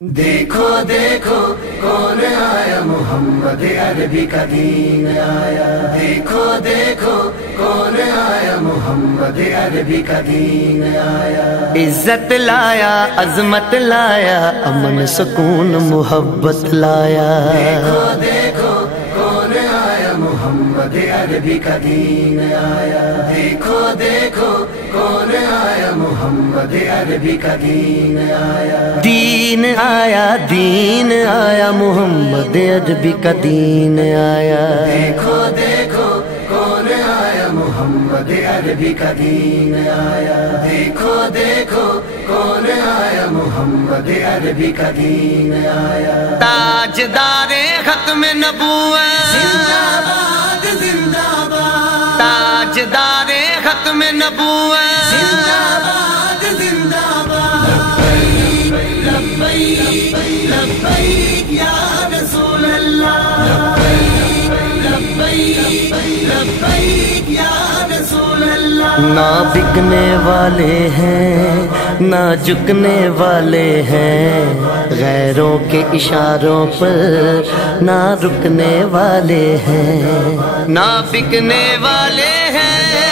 देखो देखो कौन आया, मोहम्मद अरबी का दीन आया। देखो देखो कौन आया, मोहम्मद अरबी का दीन आया। इज्जत लाया, अजमत लाया, अमन सुकून मोहब्बत लाया। देखो देखो कौन आया, मोहम्मद अरबी का दीन आया। देखो देखो कौन आया, मोहम्मद अरबी का दीन आया। दीन आया, दीन आया, मोहम्मद अरबी का दीन आया। देखो देखो कौन आया, मोहम्मद अरबी का दीन आया। देखो देखो कौन आया, मोहम्मद अरबी का दीन आया। ताजदारे खत्म नबूवत, जिंदाबाद जिंदाबाद, ताजदारे खत्म नबूवत, जिंदाबाद जिंदाबाद। लब्बैक लब्बैक या रसूल अल्लाह, लब्बैक लब्बैक या रसूल अल्लाह। ना बिकने वाले हैं ना झुकने वाले हैं, गैरों के इशारों पर ना रुकने वाले हैं। ना बिकने वाले हैं।